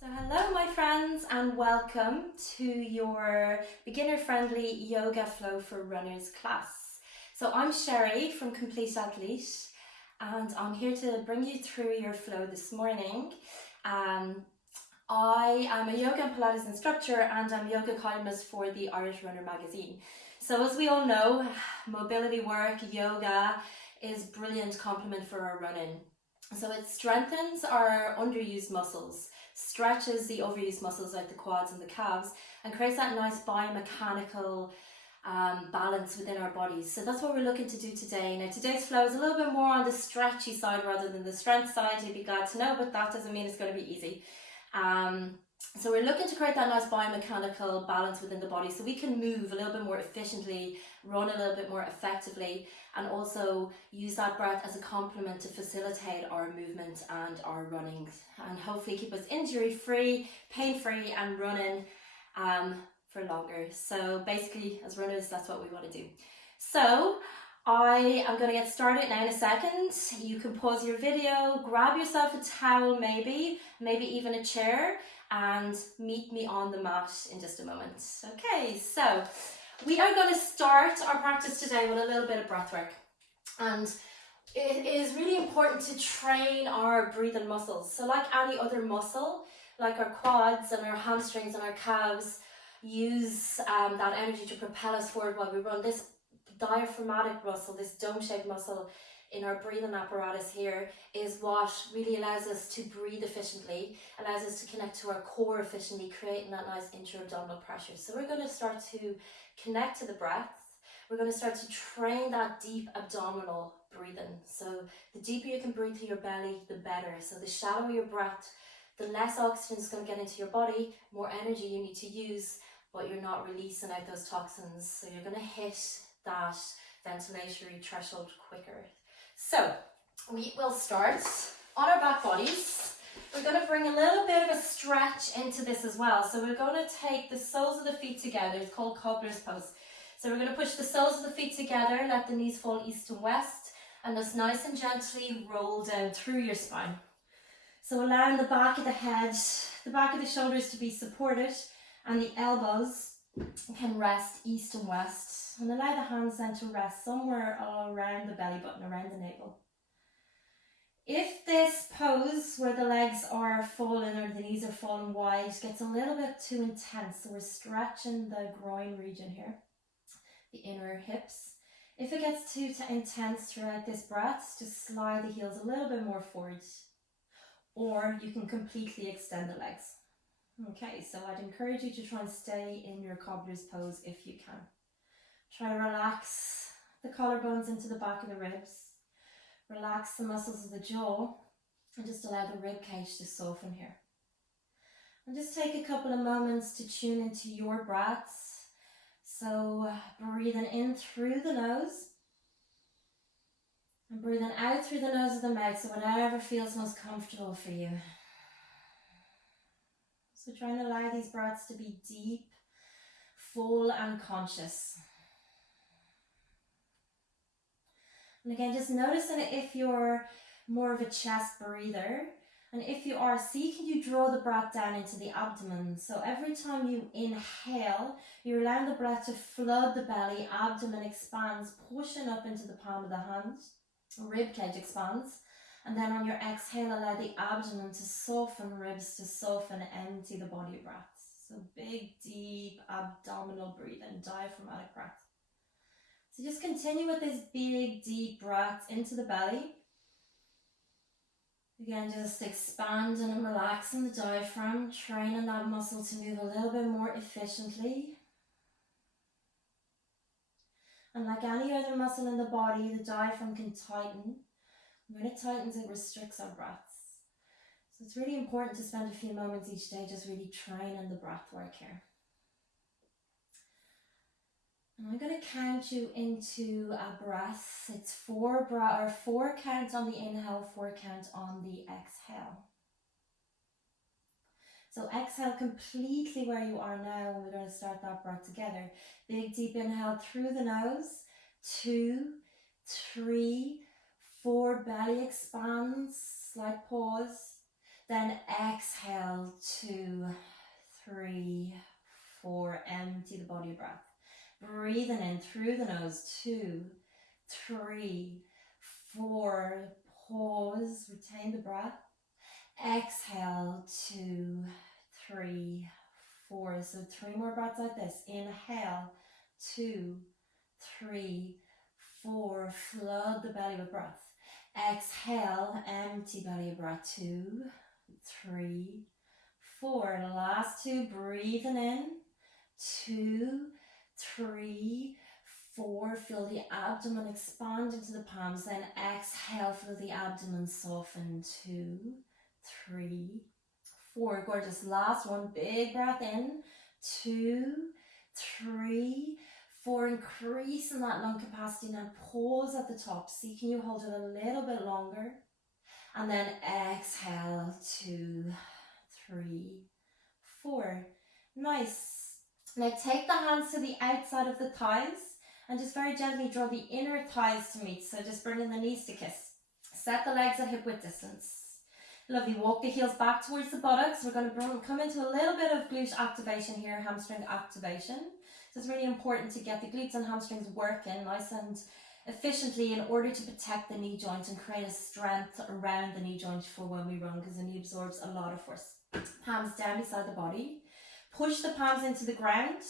So hello my friends and welcome to your beginner-friendly yoga flow for runners class. So I'm Sherry from Complete Athlete and I'm here to bring you through your flow this morning. I am a yoga and Pilates instructor and I'm a yoga columnist for the Irish Runner magazine. So as we all know, mobility work, yoga is a brilliant complement for our running. So it strengthens our underused muscles, stretches the overused muscles like the quads and the calves, and creates that nice biomechanical balance within our bodies. So that's what we're looking to do today. Now today's flow is a little bit more on the stretchy side rather than the strength side. You'd be glad to know, but that doesn't mean it's going to be easy. So we're looking to create that nice biomechanical balance within the body so we can move a little bit more efficiently, run a little bit more effectively, and also use that breath as a complement to facilitate our movement and our running, and hopefully keep us injury free, pain free, and running for longer. So basically as runners, that's what we want to do. So I am going to get started now in a second. You can pause your video, grab yourself a towel maybe even a chair, and meet me on the mat in just a moment. Okay, so we are going to start our practice today with a little bit of breath work. And it is really important to train our breathing muscles. So like any other muscle, like our quads and our hamstrings and our calves, use that energy to propel us forward while we run. This diaphragmatic muscle, this dome-shaped muscle in our breathing apparatus here, is what really allows us to breathe efficiently, allows us to connect to our core efficiently, creating that nice intra-abdominal pressure. So we're going to start to connect to the breath. We're going to start to train that deep abdominal breathing. So the deeper you can breathe through your belly, the better. So the shallower your breath, the less oxygen is going to get into your body, more energy you need to use, but you're not releasing out those toxins. So you're going to hit that ventilatory threshold quicker. So we will start on our back bodies. We're going to bring a little bit of a stretch into this as well. So we're going to take the soles of the feet together. It's called cobbler's pose. So we're going to push the soles of the feet together, let the knees fall east and west, and just nice and gently roll down through your spine. So allowing the back of the head, the back of the shoulders to be supported, and the elbows can rest east and west. And allow the hands then to rest somewhere around the belly button, around the navel. If this pose where the legs are falling or the knees are falling wide gets a little bit too intense, so we're stretching the groin region here, the inner hips. If it gets too intense throughout this breath, just slide the heels a little bit more forward, or you can completely extend the legs. Okay, so I'd encourage you to try and stay in your cobbler's pose if you can. Try to relax the collarbones into the back of the ribs. Relax the muscles of the jaw and just allow the rib cage to soften here. And just take a couple of moments to tune into your breaths. So breathing in through the nose and breathing out through the nose of the mouth, so whatever feels most comfortable for you. So trying to allow these breaths to be deep, full and conscious. And again, just noticing if you're more of a chest breather, and if you are, see, can you draw the breath down into the abdomen? So every time you inhale, you're allowing the breath to flood the belly, abdomen expands, pushing up into the palm of the hand, rib cage expands, and then on your exhale, allow the abdomen to soften, ribs to soften, empty the body breaths. So big, deep abdominal breathing, diaphragmatic breath. So just continue with this big, deep breath into the belly. Again, just expanding and relaxing the diaphragm, training that muscle to move a little bit more efficiently. And like any other muscle in the body, the diaphragm can tighten. When it tightens, it restricts our breaths. So it's really important to spend a few moments each day just really training the breath work here. And I'm going to count you into a breath. It's four counts on the inhale, 4 counts on the exhale. So exhale completely where you are now, and we're going to start that breath together. Big deep inhale through the nose. 2, 3, 4, belly expands, slight pause. Then exhale, 2, 3, 4, empty the body breath. Breathing in through the nose, 2, 3, 4, pause, retain the breath. Exhale, 2, 3, 4. So 3 more breaths like this. Inhale, 2, 3, 4. Flood the belly with breath. Exhale, empty belly of breath. 2, 3, 4. Last 2, breathing in. 2, 3, 4. Feel the abdomen expand into the palms. Then exhale, feel the abdomen soften. 2, 3, 4. Gorgeous. Last one, big breath in. 2, 3, 4. Increasing that lung capacity. Now pause at the top. See, can you hold it a little bit longer? And then exhale, 2, 3, 4. Nice. Now take the hands to the outside of the thighs and just very gently draw the inner thighs to meet. So just bringing the knees to kiss. Set the legs at hip width distance. Lovely. Walk the heels back towards the buttocks. We're going to come into a little bit of glute activation here, hamstring activation. So it's really important to get the glutes and hamstrings working nice and efficiently in order to protect the knee joint and create a strength around the knee joint for when we run, because the knee absorbs a lot of force. Palms down beside the body. Push the palms into the ground.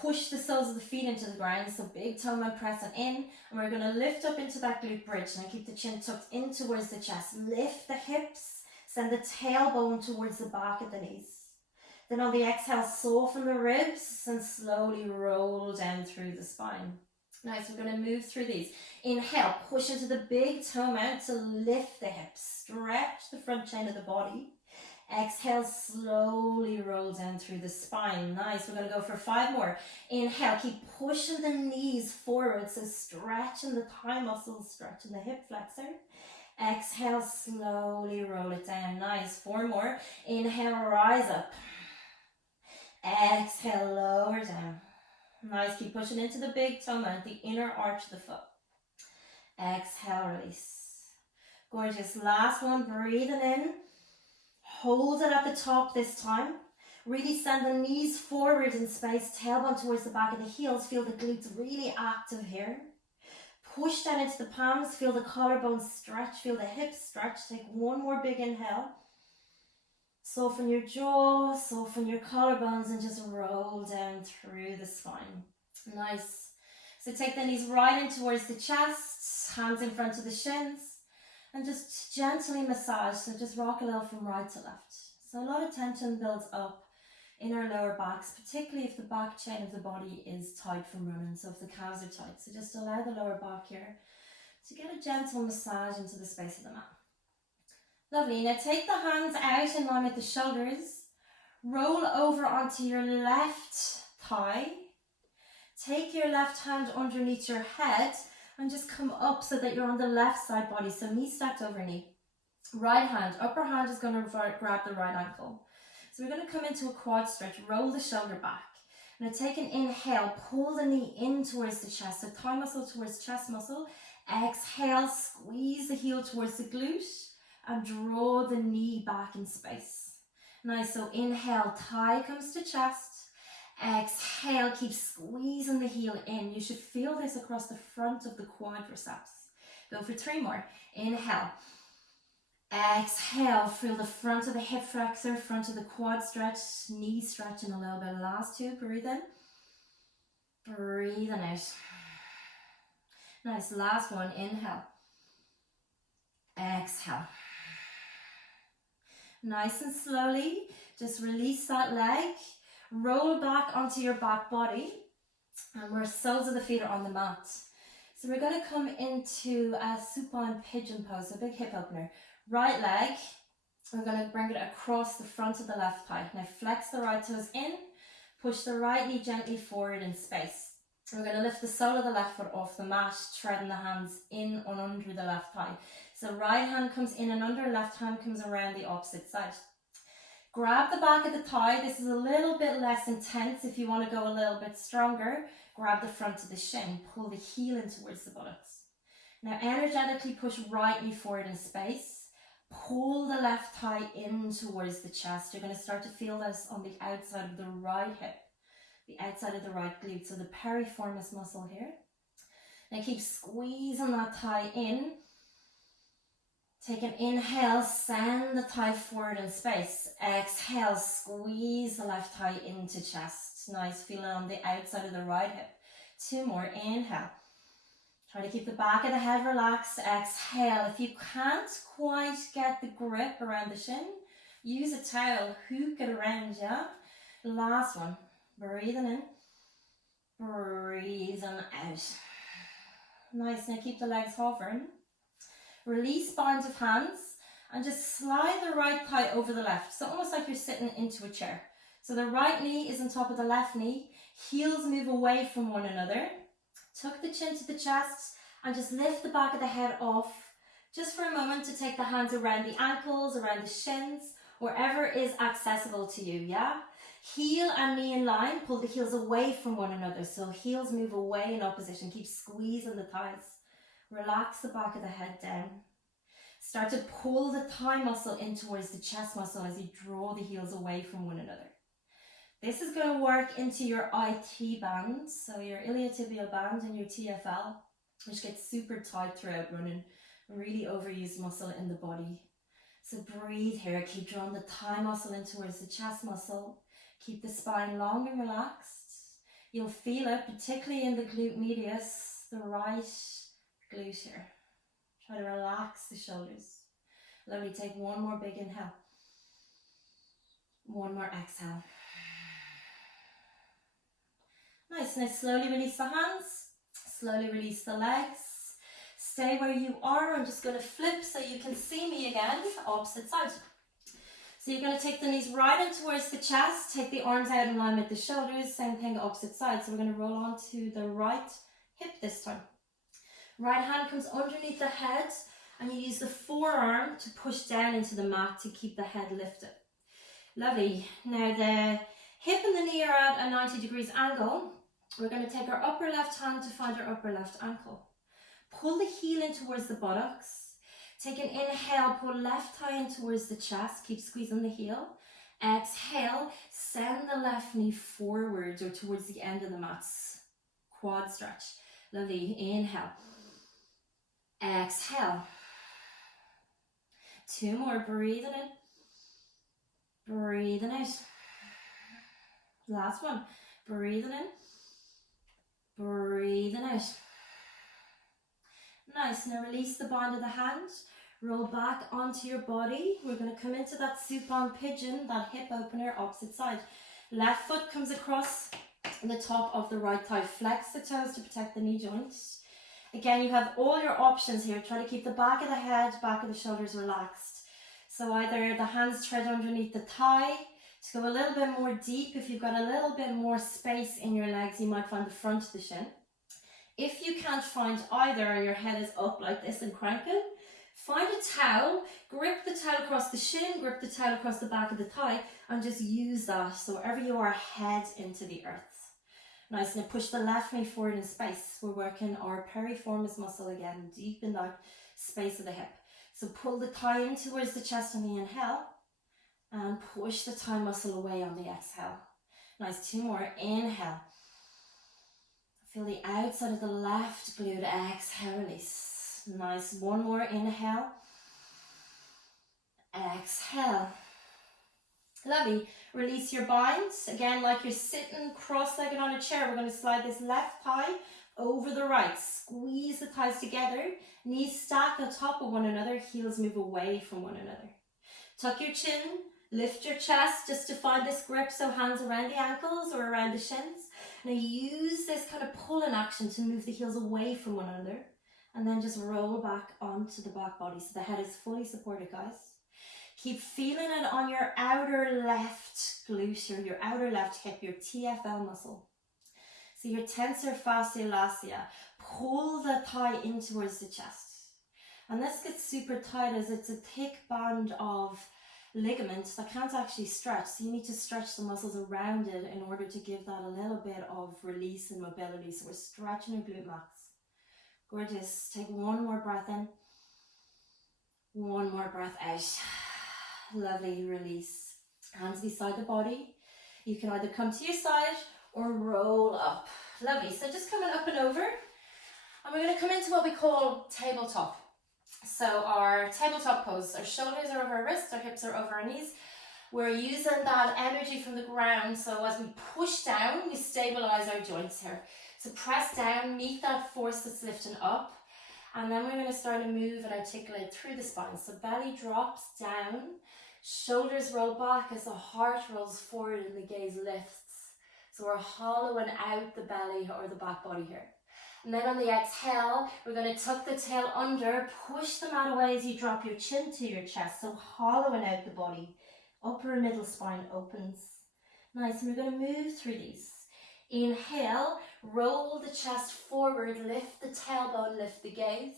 Push the soles of the feet into the ground. So big toe mound pressing in. And we're going to lift up into that glute bridge. Now keep the chin tucked in towards the chest. Lift the hips. Send the tailbone towards the back of the knees. Then on the exhale, soften the ribs and slowly roll down through the spine. Nice, we're going to move through these. Inhale, push into the big toe mound to lift the hips. Stretch the front chain of the body. Exhale, slowly roll down through the spine. Nice, we're going to go for 5 more. Inhale, keep pushing the knees forward. So stretching the thigh muscles, stretching the hip flexor. Exhale, slowly roll it down. Nice, 4 more. Inhale, rise up. Exhale, lower down. Nice, keep pushing into the big toe mound, the inner arch of the foot. Exhale, release. Gorgeous. Last one, breathing in. Hold it at the top this time. Really send the knees forward in space, tailbone towards the back of the heels. Feel the glutes really active here. Push down into the palms. Feel the collarbones stretch. Feel the hips stretch. Take 1 more big inhale. Soften your jaw, soften your collarbones, and just roll down through the spine. Nice. So take the knees right in towards the chest, hands in front of the shins, and just gently massage. So just rock a little from right to left. So a lot of tension builds up in our lower backs, particularly if the back chain of the body is tight from running, so if the calves are tight. So just allow the lower back here to get a gentle massage into the space of the mat. Lovely. Now take the hands out in line with the shoulders. Roll over onto your left thigh. Take your left hand underneath your head and just come up so that you're on the left side body. So knee stacked over knee. Right hand, upper hand is going to grab the right ankle. So we're going to come into a quad stretch. Roll the shoulder back. Now take an inhale. Pull the knee in towards the chest. So thigh muscle towards chest muscle. Exhale. Squeeze the heel towards the glute. And draw the knee back in space. Nice, so inhale, thigh comes to chest. Exhale, keep squeezing the heel in. You should feel this across the front of the quadriceps. Go for 3 more. Inhale. Exhale, feel the front of the hip flexor, front of the quad stretch, knee stretching a little bit. Last 2, breathe in. Breathing out. Nice, last one, inhale. Exhale. Nice and slowly, just release that leg, roll back onto your back body, and where soles of the feet are on the mat. So we're going to come into a supine pigeon pose, a big hip opener. Right leg, we're going to bring it across the front of the left thigh. Now flex the right toes in, push the right knee gently forward in space. We're going to lift the sole of the left foot off the mat, treading the hands in and under the left thigh. So right hand comes in and under, left hand comes around the opposite side. Grab the back of the thigh. This is a little bit less intense. If you want to go a little bit stronger, grab the front of the shin. Pull the heel in towards the buttocks. Now energetically push right knee forward in space. Pull the left thigh in towards the chest. You're going to start to feel this on the outside of the right hip, the outside of the right glute, so the piriformis muscle here. Now keep squeezing that thigh in. Take an inhale, send the thigh forward in space. Exhale, squeeze the left thigh into chest. Nice, feeling on the outside of the right hip. 2 more, inhale. Try to keep the back of the head relaxed. Exhale. If you can't quite get the grip around the shin, use a towel, hook it around, yeah? Last one. Breathing in, breathing out. Nice, now keep the legs hovering. Release bounds of hands and just slide the right thigh over the left. So almost like you're sitting into a chair. So the right knee is on top of the left knee. Heels move away from one another. Tuck the chin to the chest and just lift the back of the head off just for a moment to take the hands around the ankles, around the shins, wherever is accessible to you, yeah? Heel and knee in line, pull the heels away from one another. So heels move away in opposition. Keep squeezing the thighs. Relax the back of the head down. Start to pull the thigh muscle in towards the chest muscle as you draw the heels away from one another. This is going to work into your IT band, so your iliotibial band and your TFL, which gets super tight throughout running. Really overused muscle in the body. So breathe here. Keep drawing the thigh muscle in towards the chest muscle. Keep the spine long and relaxed. You'll feel it, particularly in the glute medius, the right glute here. Try to relax the shoulders. Lovely, take one more big inhale. One more exhale. Nice, now slowly release the hands. Slowly release the legs. Stay where you are. I'm just going to flip so you can see me again, opposite side. So you're going to take the knees right in towards the chest. Take the arms out in line with the shoulders. Same thing, opposite side. So we're going to roll on to the right hip this time. Right hand comes underneath the head and you use the forearm to push down into the mat to keep the head lifted. Lovely. Now the hip and the knee are at a 90 degrees angle. We're going to take our upper left hand to find our upper left ankle. Pull the heel in towards the buttocks. Take an inhale, pull left thigh in towards the chest. Keep squeezing the heel. Exhale, send the left knee forward or towards the end of the mats. Quad stretch. Lovely. Inhale. Exhale. 2 more. Breathing in. Breathing out. Last one. Breathing in. Breathing out. Nice. Now release the band of the hand. Roll back onto your body. We're going to come into that supine pigeon, that hip opener, opposite side. Left foot comes across the top of the right thigh. Flex the toes to protect the knee joints. Again, you have all your options here. Try to keep the back of the head, back of the shoulders relaxed. So either the hands tread underneath the thigh to go a little bit more deep. If you've got a little bit more space in your legs, you might find the front of the shin. If you can't find either and your head is up like this and cranking, find a towel, grip the towel across the shin, grip the towel across the back of the thigh, and just use that so wherever you are, head into the earth. Nice, now push the left knee forward in space. We're working our piriformis muscle again, deep in that space of the hip. So pull the thigh in towards the chest on the inhale and push the thigh muscle away on the exhale. Nice, 2 more. Inhale. Feel the outside of the left glute. Exhale, release. Nice, 1 more. Inhale. Exhale. Lovely. Release your binds. Again, like you're sitting cross-legged on a chair, we're going to slide this left thigh over the right. Squeeze the thighs together. Knees stack on top of one another. Heels move away from one another. Tuck your chin. Lift your chest just to find this grip. So hands around the ankles or around the shins. Now use this kind of pulling action to move the heels away from one another. And then just roll back onto the back body. So the head is fully supported, guys. Keep feeling it on your outer left glute or your outer left hip, your TFL muscle. So your tensor fasciolacea. Pull the thigh in towards the chest. And this gets super tight as it's a thick band of ligaments that can't actually stretch. So you need to stretch the muscles around it in order to give that a little bit of release and mobility. So we're stretching our glute max. Gorgeous. Take 1 more breath in. One more breath out. Lovely, release. Hands beside the body. You can either come to your side or roll up. Lovely, so just coming up and over. And we're going to come into what we call tabletop. So our tabletop pose, our shoulders are over our wrists, our hips are over our knees. We're using that energy from the ground, so as we push down, we stabilize our joints here. So press down, meet that force that's lifting up, and then we're going to start to move and articulate through the spine. So belly drops down, shoulders roll back as the heart rolls forward and the gaze lifts. So we're hollowing out the belly or the back body here. And then on the exhale, we're going to tuck the tail under, push the mat away as you drop your chin to your chest, so hollowing out the body. Upper and middle spine opens. Nice, and we're going to move through these. Inhale, roll the chest forward, lift the tailbone, lift the gaze.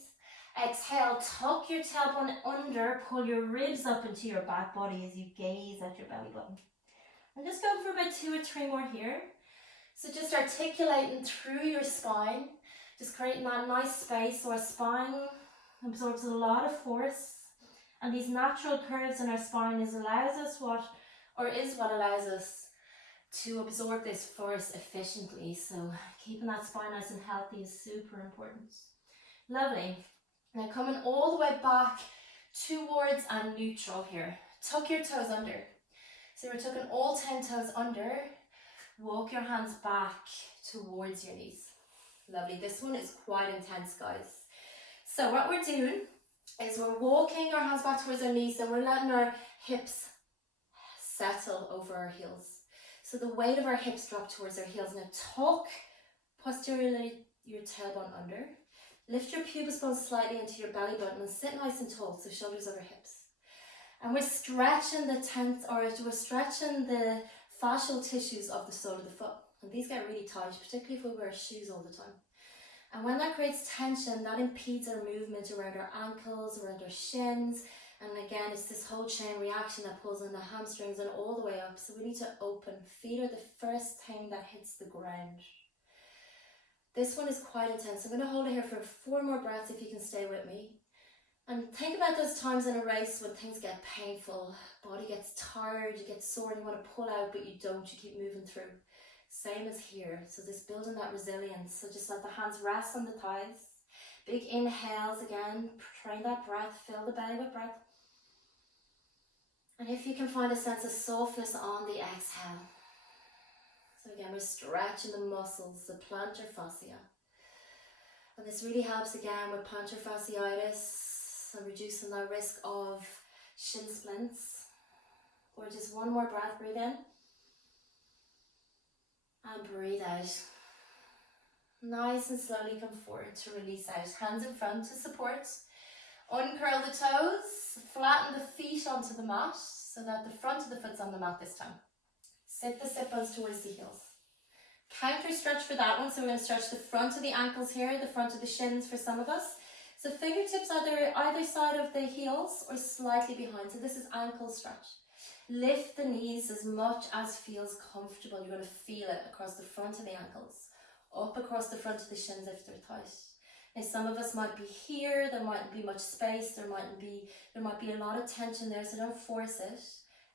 Exhale, tuck your tailbone under, pull your ribs up into your back body as you gaze at your belly button. I'm just going for about 2 or 3 more here. So just articulating through your spine, just creating that nice space so our spine absorbs a lot of force. And these natural curves in our spine is what allows us to absorb this force efficiently. So keeping that spine nice and healthy is super important. Lovely. Now coming all the way back towards and neutral here. Tuck your toes under. So we're tucking all 10 toes under. Walk your hands back towards your knees. Lovely. This one is quite intense, guys. So what we're doing is we're walking our hands back towards our knees and we're letting our hips settle over our heels. So the weight of our hips drop towards our heels. Now tuck posteriorly your tailbone under. Lift your pubis bone slightly into your belly button and sit nice and tall, so shoulders over hips. And we're stretching the fascial tissues of the sole of the foot. And these get really tight, particularly if we wear shoes all the time. And when that creates tension, that impedes our movement around our ankles, around our shins. And again, it's this whole chain reaction that pulls on the hamstrings and all the way up. So we need to open. Feet are the first thing that hits the ground. This one is quite intense. I'm going to hold it here for 4 more breaths if you can stay with me. And think about those times in a race when things get painful, body gets tired, you get sore and you want to pull out, but you don't, you keep moving through. Same as here. So this building that resilience. So just let the hands rest on the thighs. Big inhales again. Train that breath. Fill the belly with breath. And if you can find a sense of softness on the exhale. So again, we're stretching the muscles, the plantar fascia. And this really helps again with plantar fasciitis and reducing the risk of shin splints. Or just one more breath, breathe in. And breathe out. Nice and slowly come forward to release out. Hands in front to support. Uncurl the toes. Flatten the feet onto the mat so that the front of the foot's on the mat this time. Sit the sit bones towards the heels. Counter stretch for that one. So we're going to stretch the front of the ankles here, the front of the shins for some of us. So fingertips either side of the heels or slightly behind. So this is ankle stretch. Lift the knees as much as feels comfortable. You're going to feel it across the front of the ankles, up across the front of the shins if they're tight. Now some of us might be here, there mightn't be much space, there might be a lot of tension there, so don't force it.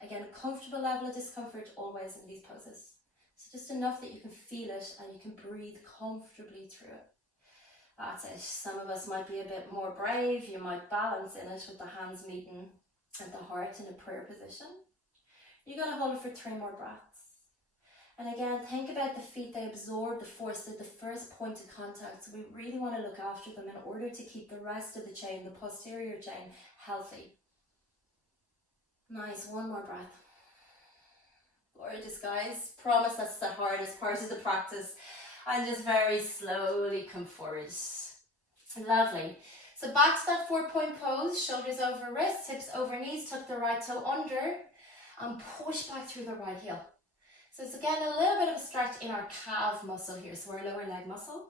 Again, a comfortable level of discomfort always in these poses. So just enough that you can feel it and you can breathe comfortably through it. That's it. Some of us might be a bit more brave, you might balance in it with the hands meeting at the heart in a prayer position. You're going to hold it for 3 more breaths. And again, think about the feet. They absorb the force. They're the first point of contact. So we really want to look after them in order to keep the rest of the chain, the posterior chain, healthy. Nice. 1 more breath. Gorgeous, guys. Promise that's the hardest part of the practice. And just very slowly come forward. Lovely. So back to that 4-point pose. Shoulders over wrists, hips over knees. Tuck the right toe under. And push back through the right heel. So it's again a little bit of a stretch in our calf muscle here, so our lower leg muscle.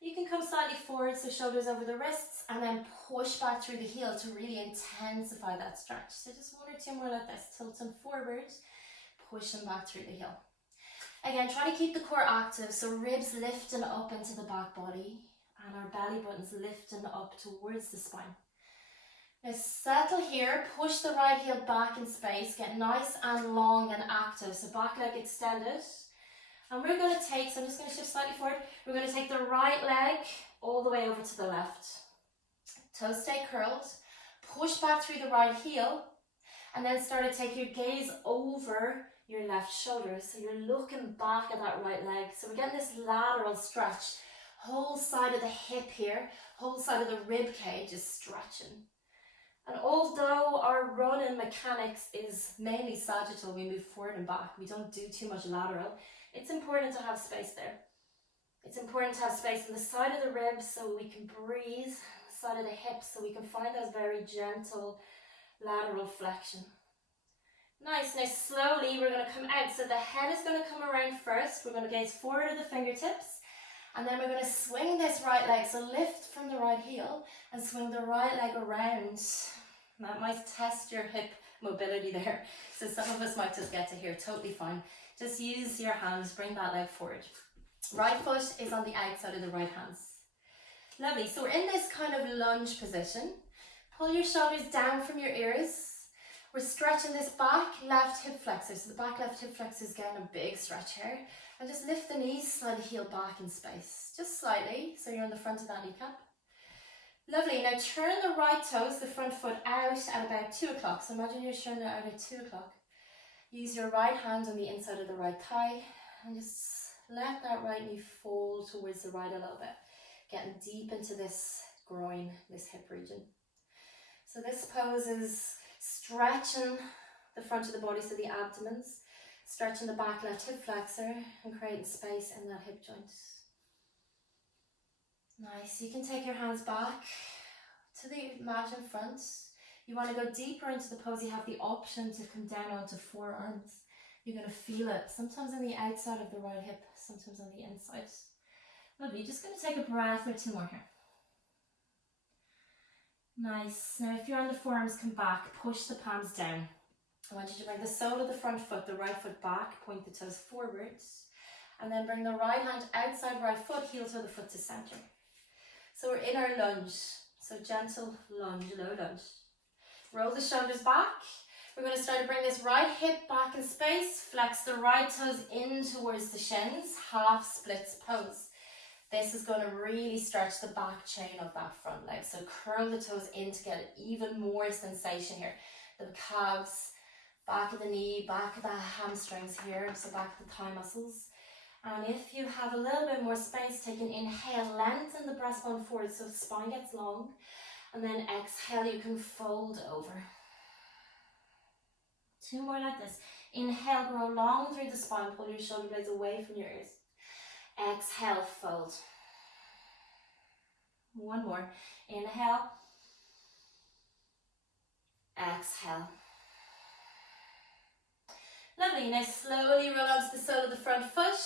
You can come slightly forward, so shoulders over the wrists, and then push back through the heel to really intensify that stretch. So just 1 or 2 more like this, tilting forward, pushing back through the heel. Again, try to keep the core active, so ribs lifting up into the back body, and our belly buttons lifting up towards the spine. Now settle here, push the right heel back in space, get nice and long and active, so back leg extended. And we're going to take, so I'm just going to shift slightly forward, we're going to take the right leg all the way over to the left. Toes stay curled, push back through the right heel, and then start to take your gaze over your left shoulder. So you're looking back at that right leg. So we're getting this lateral stretch. Whole side of the hip here, whole side of the rib cage is stretching. And although our running mechanics is mainly sagittal, we move forward and back, we don't do too much lateral, it's important to have space there. It's important to have space on the side of the ribs so we can breathe, the side of the hips so we can find those very gentle lateral flexion. Nice. Now slowly we're going to come out. So the head is going to come around first. We're going to gaze forward to the fingertips. And then we're going to swing this right leg. So lift from the right heel and swing the right leg around. That might test your hip mobility there. So some of us might just get to here. Totally fine. Just use your hands. Bring that leg forward. Right foot is on the outside of the right hands. Lovely. So we're in this kind of lunge position. Pull your shoulders down from your ears. We're stretching this back left hip flexor. So the back left hip flexor is getting a big stretch here. And just lift the knees, slide the heel back in space. Just slightly, so you're on the front of that kneecap. Lovely. Now turn the right toes, the front foot out at about 2 o'clock. So imagine you're turning it out at 2 o'clock. Use your right hand on the inside of the right thigh. And just let that right knee fold towards the right a little bit. Getting deep into this groin, this hip region. So this pose is stretching the front of the body, so the abdomen's, stretching the back left hip flexor and creating space in that hip joint. Nice. You can take your hands back to the mat in front. You want to go deeper into the pose, you have the option to come down onto forearms. You're going to feel it, sometimes on the outside of the right hip, sometimes on the inside. Lovely. Just going to take a breath or two more here. Nice. Now if you're on the forearms, come back, push the palms down. I want you to bring the sole of the front foot, the right foot back, point the toes forwards, and then bring the right hand outside right foot, heel toe the foot to center. So we're in our lunge, so gentle lunge, low lunge. Roll the shoulders back. We're going to start to bring this right hip back in space, flex the right toes in towards the shins, half splits pose. This is going to really stretch the back chain of that front leg. So curl the toes in to get even more sensation here. The calves, back of the knee, back of the hamstrings here, so back of the thigh muscles. And if you have a little bit more space, take an inhale, lengthen the breastbone forward so the spine gets long. And then exhale, you can fold over. 2 more like this. Inhale, grow long through the spine, pull your shoulder blades away from your ears. Exhale, fold. 1 more. Inhale. Exhale. Lovely. Now slowly roll onto the sole of the front foot.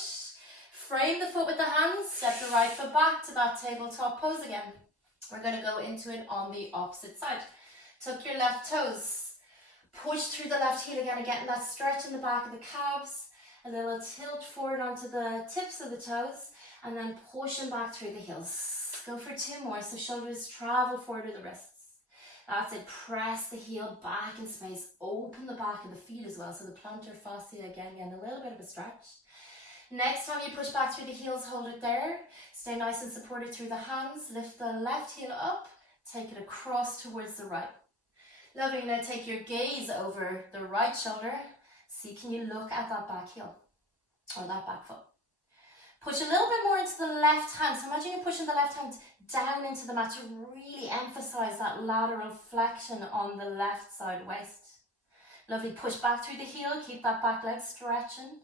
Frame the foot with the hands. Step the right foot back to that tabletop pose again. We're going to go into it on the opposite side. Tuck your left toes. Push through the left heel again, getting that stretch in the back of the calves. A little tilt forward onto the tips of the toes, and then pushing back through the heels. Go for 2 more, so shoulders travel forward to the wrists. That's it, press the heel back in space, open the back of the feet as well, so the plantar fascia again, getting a little bit of a stretch. Next time you push back through the heels, hold it there. Stay nice and supported through the hands, lift the left heel up, take it across towards the right. Lovely, now take your gaze over the right shoulder. See, can you look at that back heel or that back foot? Push a little bit more into the left hand. So imagine you're pushing the left hand down into the mat to really emphasize that lateral flexion on the left side waist. Lovely, push back through the heel. Keep that back leg stretching.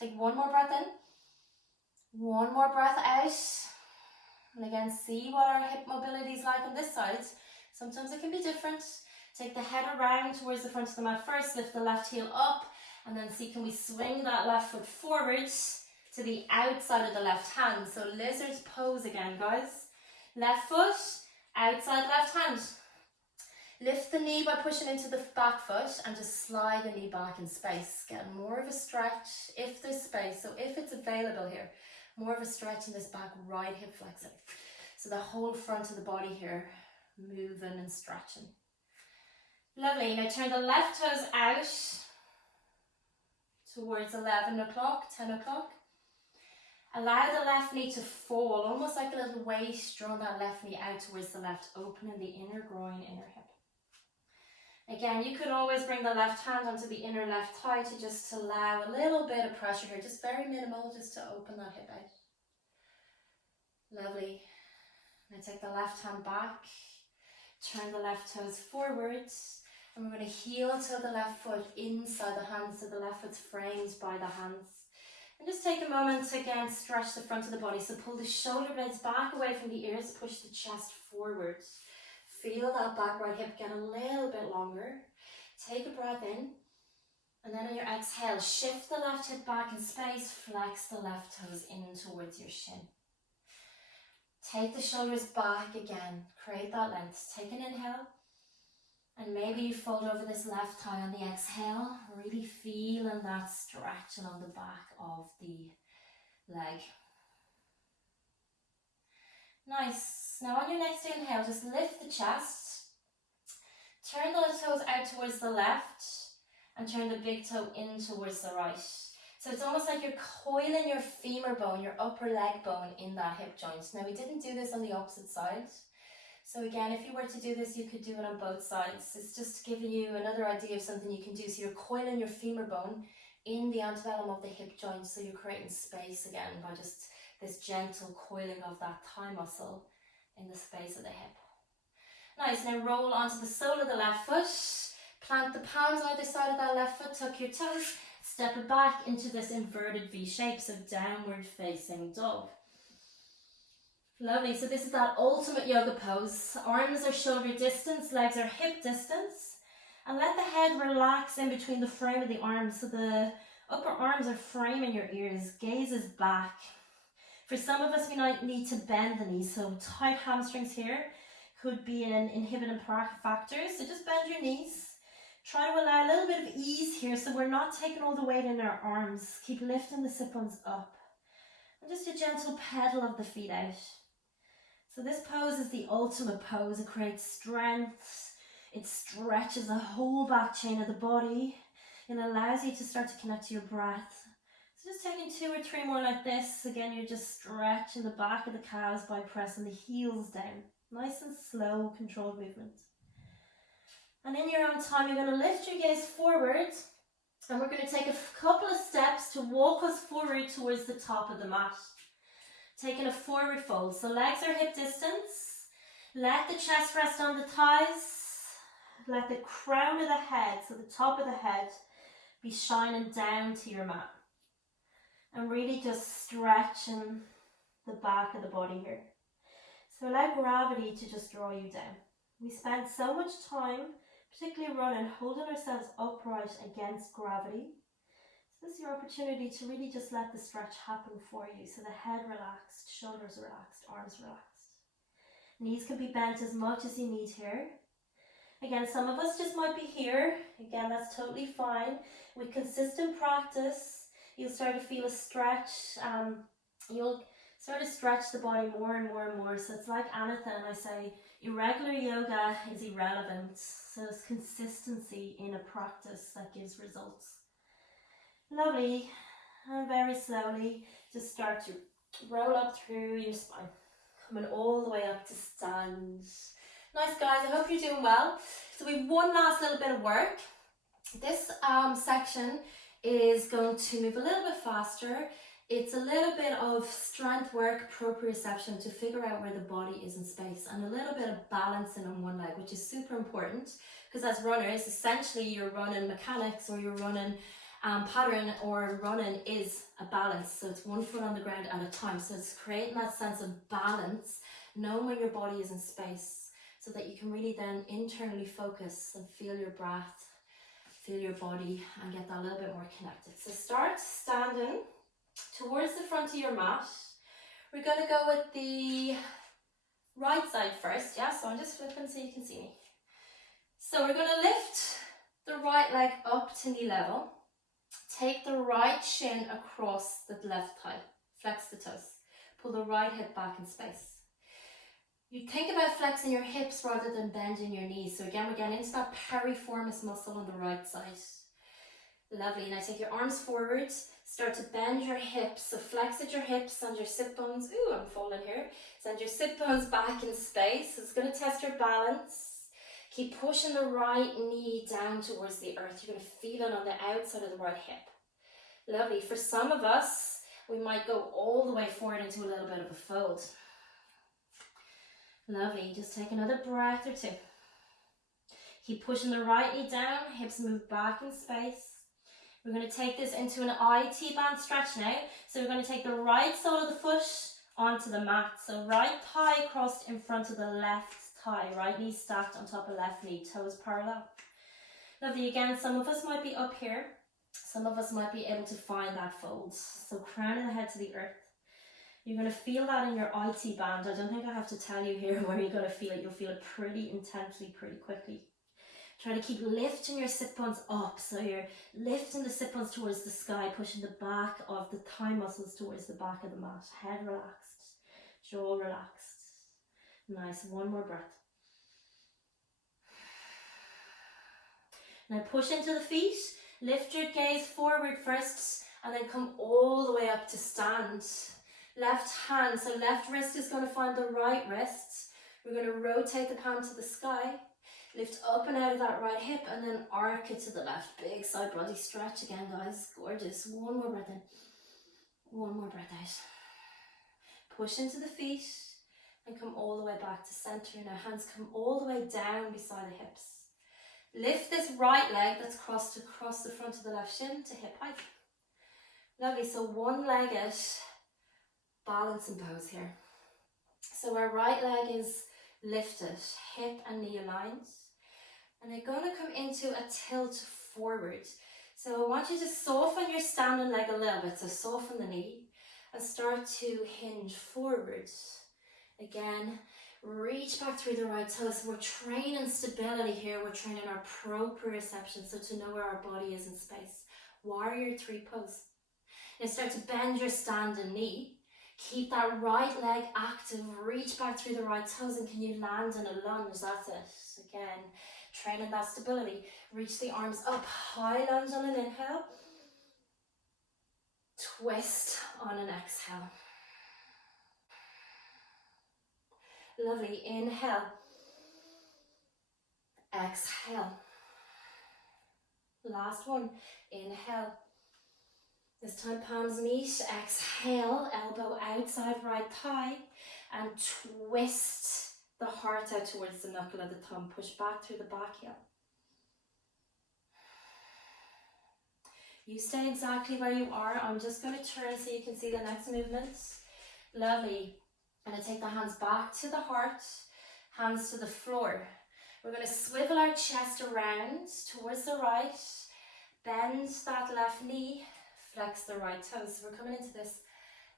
Take 1 more breath in. 1 more breath out. And again, see what our hip mobility is like on this side. Sometimes it can be different. Take the head around towards the front of the mat first. Lift the left heel up. And then see, can we swing that left foot forward to the outside of the left hand? So lizard's pose again, guys. Left foot, outside left hand. Lift the knee by pushing into the back foot and just slide the knee back in space. Get more of a stretch if there's space. So if it's available here, more of a stretch in this back right hip flexor. So the whole front of the body here moving and stretching. Lovely. Now turn the left toes out towards 11 o'clock, 10 o'clock. Allow the left knee to fall, almost like a little weight. Draw that left knee out towards the left, opening the inner groin, inner hip. Again, you could always bring the left hand onto the inner left thigh to just allow a little bit of pressure here, just very minimal, just to open that hip out. Lovely. Now take the left hand back, turn the left toes forwards, and we're going to heel until the left foot inside the hands, so the left foot's framed by the hands. And just take a moment to again stretch the front of the body. So pull the shoulder blades back away from the ears, push the chest forward. Feel that back right hip get a little bit longer. Take a breath in. And then on your exhale, shift the left hip back in space, flex the left toes in towards your shin. Take the shoulders back again, create that length. Take an inhale. And maybe you fold over this left thigh on the exhale, really feeling that stretch along the back of the leg. Nice. Now on your next inhale, just lift the chest. Turn the toes out towards the left and turn the big toe in towards the right. So it's almost like you're coiling your femur bone, your upper leg bone in that hip joint. Now we didn't do this on the opposite side. So again, if you were to do this, you could do it on both sides. It's just giving you another idea of something you can do. So you're coiling your femur bone in the antebellum of the hip joint. So you're creating space again by just this gentle coiling of that thigh muscle in the space of the hip. Nice, now roll onto the sole of the left foot. Plant the palms on either side of that left foot, tuck your toes. Step it back into this inverted V shape, so downward facing dog. Lovely, so this is that ultimate yoga pose. Arms are shoulder distance, legs are hip distance. And let the head relax in between the frame of the arms, so the upper arms are framing your ears, gaze is back. For some of us, we might need to bend the knees, so tight hamstrings here could be an inhibiting factor, so just bend your knees. Try to allow a little bit of ease here, so we're not taking all the weight in our arms. Keep lifting the sit bones up. And just a gentle pedal of the feet out. So this pose is the ultimate pose. It creates strength. It stretches the whole back chain of the body. It allows you to start to connect to your breath. So just taking 2 or 3 more like this. Again, you're just stretching the back of the calves by pressing the heels down. Nice and slow, controlled movement. And in your own time, you're going to lift your gaze forward. And we're going to take a couple of steps to walk us forward towards the top of the mat. Taking a forward fold. So legs are hip distance. Let the chest rest on the thighs. Let the crown of the head, so the top of the head, be shining down to your mat. And really just stretching the back of the body here. So allow gravity to just draw you down. We spend so much time, particularly running, holding ourselves upright against gravity. So this is your opportunity to really just let the stretch happen for you. So the head relaxed, shoulders relaxed, arms relaxed. Knees can be bent as much as you need here. Again, some of us just might be here. Again, that's totally fine. With consistent practice, you'll start to feel a stretch. You'll sort of stretch the body more and more and more. So it's like anything, I say, irregular yoga is irrelevant. So it's consistency in a practice that gives results. Lovely. And very slowly, just start to roll up through your spine. Coming all the way up to stand. Nice, guys, I hope you're doing well. So we have one last little bit of work. This section is going to move a little bit faster. It's a little bit of strength work, proprioception to figure out where the body is in space, and a little bit of balancing on one leg, which is super important because as runners, essentially you're running mechanics or you're running pattern, or running is a balance. So it's one foot on the ground at a time. So it's creating that sense of balance, knowing where your body is in space, so that you can really then internally focus and feel your breath, feel your body, and get that a little bit more connected. So start standing towards the front of your mat. We're going to go with the right side first, yeah? So I'm just flipping so you can see me. So we're going to lift the right leg up to knee level. Take the right shin across the left thigh. Flex the toes. Pull the right hip back in space. You think about flexing your hips rather than bending your knees. So again, we're getting into that piriformis muscle on the right side. Lovely. Now take your arms forward. Start to bend your hips. So flex at your hips and your sit bones. Ooh, I'm falling here. Send your sit bones back in space. It's going to test your balance. Keep pushing the right knee down towards the earth. You're going to feel it on the outside of the right hip. Lovely. For some of us, we might go all the way forward into a little bit of a fold. Lovely. Just take another breath or two. Keep pushing the right knee down. Hips move back in space. We're going to take this into an IT band stretch now. So we're going to take the right sole of the foot onto the mat. So right thigh crossed in front of the left thigh. Right knee stacked on top of left knee. Toes parallel. Lovely. Again, some of us might be up here. Some of us might be able to find that fold. So crown of the head to the earth. You're going to feel that in your IT band. I don't think I have to tell you here where you're going to feel it. You'll feel it pretty intensely, pretty quickly. Try to keep lifting your sit bones up. So you're lifting the sit bones towards the sky, pushing the back of the thigh muscles towards the back of the mat. Head relaxed, jaw relaxed. Nice. One more breath. Now push into the feet. Lift your gaze forward first and then come all the way up to stand. Left hand, so left wrist is going to find the right wrist. We're going to rotate the palm to the sky. Lift up and out of that right hip and then arc it to the left. Big side body stretch again, guys. Gorgeous. One more breath in. One more breath out. Push into the feet and come all the way back to center. Now hands come all the way down beside the hips. Lift this right leg that's crossed across the front of the left shin to hip height. Lovely. So one-legged balance and pose here. So our right leg is lifted, hip and knee aligned. And they're going to come into a tilt forward. So I want you to soften your standing leg a little bit. So soften the knee and start to hinge forward. Again, reach back through the right toes. So we're training stability here. We're training our proprioception. So to know where our body is in space. Warrior 3 pose. Now start to bend your standing knee. Keep that right leg active. Reach back through the right toes. And can you land in a lunge? That's it. Again, training that stability. Reach the arms up. High lunge on an inhale. Twist on an exhale. Lovely. Inhale. Exhale. Last one. Inhale. This time palms meet. Exhale. Elbow outside right thigh. And twist the heart out towards the knuckle of the thumb. Push back through the back heel. You stay exactly where you are. I'm just going to turn so you can see the next movement. Lovely. I'm going to take the hands back to the heart, hands to the floor. We're going to swivel our chest around towards the right, bend that left knee, flex the right toes. So we're coming into this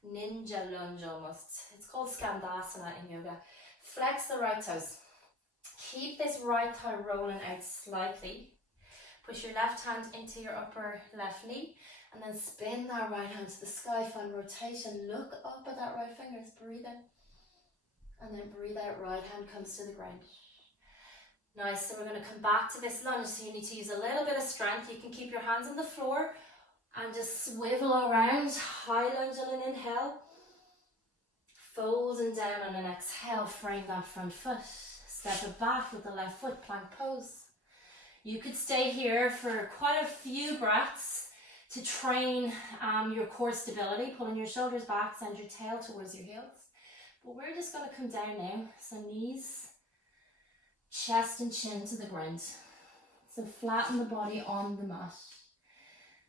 ninja lunge almost. It's called Skandasana in yoga. Flex the right toes. Keep this right thigh rolling out slightly. Push your left hand into your upper left knee and then spin that right hand to the sky. Find rotation. Look up at that right fingers. Breathe in. And then breathe out. Right hand comes to the ground. Nice. So we're going to come back to this lunge. So you need to use a little bit of strength. You can keep your hands on the floor and just swivel around. High lunge on an inhale. Folding down on an exhale. Frame that front foot. Step it back with the left foot. Plank pose. You could stay here for quite a few breaths to train your core stability, pulling your shoulders back, send your tail towards your heels. But we're just going to come down now. So knees, chest and chin to the ground. So flatten the body on the mat.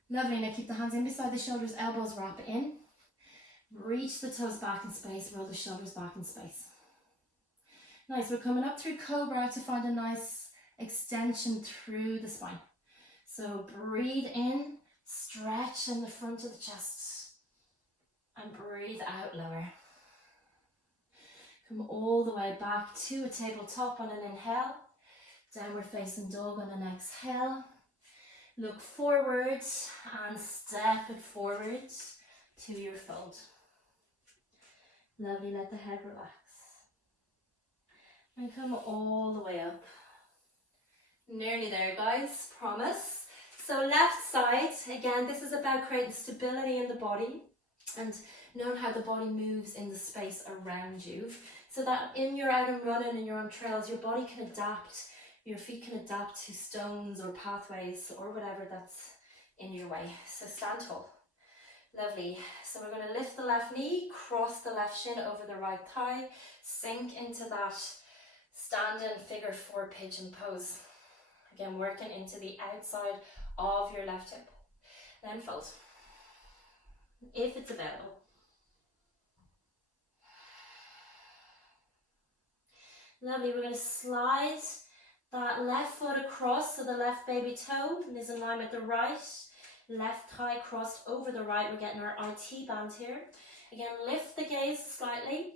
Lovely. Now keep the hands in beside the shoulders, elbows wrap in. Reach the toes back in space, roll the shoulders back in space. Nice. We're coming up through Cobra to find a nice extension through the spine. So breathe in, stretch in the front of the chest and breathe out lower. Come all the way back to a tabletop on an inhale, downward facing dog on an exhale. Look forward and step it forward to your fold. Lovely, let the head relax. And come all the way up. Nearly there, guys, promise. So left side, again, this is about creating stability in the body and knowing how the body moves in the space around you, so that in you're out and running and you're on trails, your body can adapt, your feet can adapt to stones or pathways or whatever that's in your way. So stand tall. Lovely. So we're going to lift the left knee, cross the left shin over the right thigh, sink into that standing figure 4 pigeon pose. Again, working into the outside of your left hip. Then fold, if it's available. Lovely. We're going to slide that left foot across, so the left baby toe is in line with the right. Left thigh crossed over the right. We're getting our IT band here. Again, lift the gaze slightly,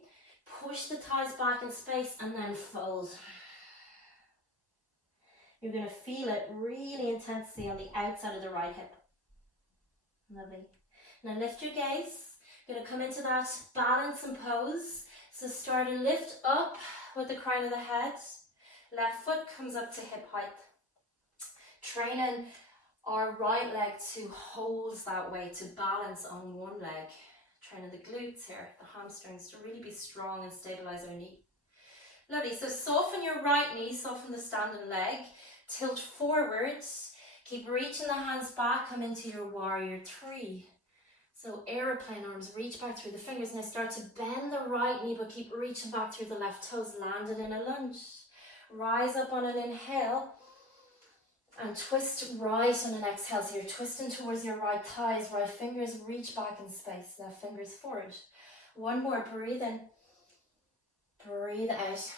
push the thighs back in space, and then fold. You're going to feel it really intensely on the outside of the right hip. Lovely. Now lift your gaze. You're going to come into that balance and pose. So start to lift up with the crown of the head. Left foot comes up to hip height. Training our right leg to hold that weight, to balance on one leg. Training the glutes here, the hamstrings, to really be strong and stabilize our knee. Lovely. So soften your right knee, soften the standing leg. Tilt forwards. Keep reaching the hands back. Come into your warrior 3. So aeroplane arms, reach back through the fingers. Now start to bend the right knee, but keep reaching back through the left toes, landing in a lunge. Rise up on an inhale and twist right on an exhale. So you're twisting towards your right thighs, right fingers reach back in space, left fingers forward. One more, breathe in, breathe out.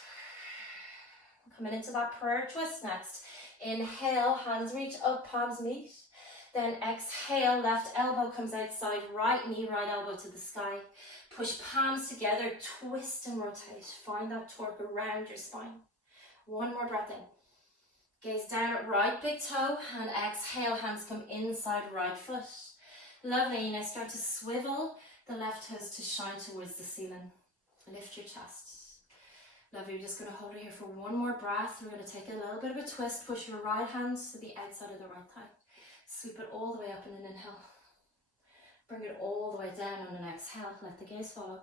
Coming into that prayer twist next. Inhale, hands reach up, palms meet. Then exhale, left elbow comes outside, right knee, right elbow to the sky. Push palms together, twist and rotate. Find that torque around your spine. One more breath in. Gaze down at right big toe and exhale, hands come inside right foot. Lovely. Now start to swivel the left toes to shine towards the ceiling. Lift your chest. Lovely. We're just going to hold it here for one more breath. We're going to take a little bit of a twist. Push your right hands to the outside of the right thigh. Sweep it all the way up in an inhale. Bring it all the way down on an exhale. Let the gaze follow.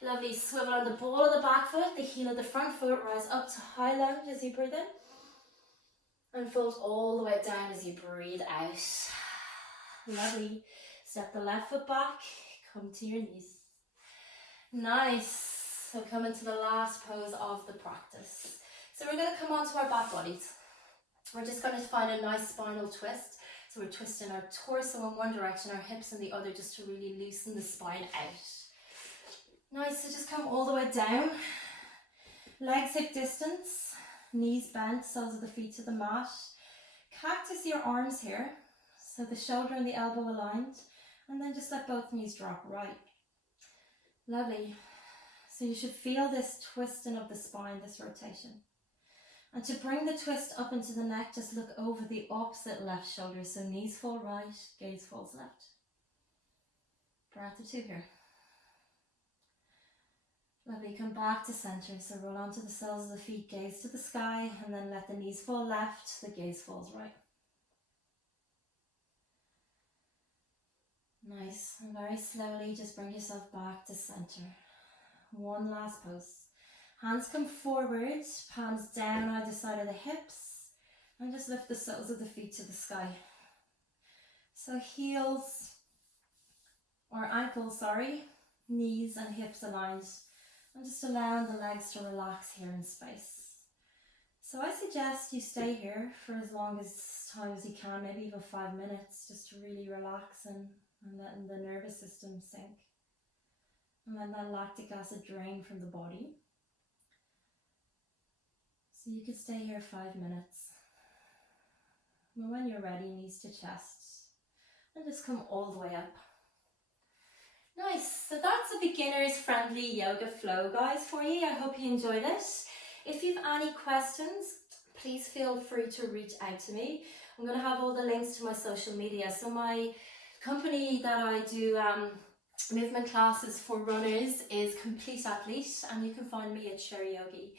Lovely. Swivel on the ball of the back foot, the heel of the front foot. Rise up to high lunge as you breathe in. And fold all the way down as you breathe out. Lovely. Step the left foot back. Come to your knees. Nice. So come into the last pose of the practice. So we're going to come onto our back bodies. We're just going to find a nice spinal twist. So we're twisting our torso in one direction, our hips in the other, just to really loosen the spine out. Nice, so just come all the way down. Legs hip distance, knees bent, soles of the feet to the mat. Cactus your arms here, so the shoulder and the elbow aligned. And then just let both knees drop right. Lovely. So you should feel this twisting of the spine, this rotation. And to bring the twist up into the neck, just look over the opposite left shoulder. So knees fall right, gaze falls left. Breath or 2 here. Lovely, come back to center. So roll onto the soles of the feet, gaze to the sky, and then let the knees fall left, the gaze falls right. Nice, and very slowly just bring yourself back to center. One last pose. Hands come forward, palms down either side of the hips, and just lift the soles of the feet to the sky. So heels, or ankles, knees and hips aligned, and just allowing the legs to relax here in space. So I suggest you stay here for as long as time as you can, maybe even 5 minutes, just to really relax and letting the nervous system sink. And let that lactic acid drain from the body. So you could stay here 5 minutes. And when you're ready, knees to chest. And just come all the way up. Nice. So that's a beginner's friendly yoga flow, guys, for you. I hope you enjoyed it. If you've any questions, please feel free to reach out to me. I'm going to have all the links to my social media. So my company that I do movement classes for runners is Complete Athlete, and you can find me at Sherry Yogi.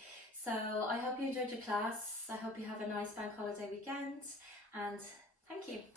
So I hope you enjoyed your class. I hope you have a nice bank holiday weekend, and thank you.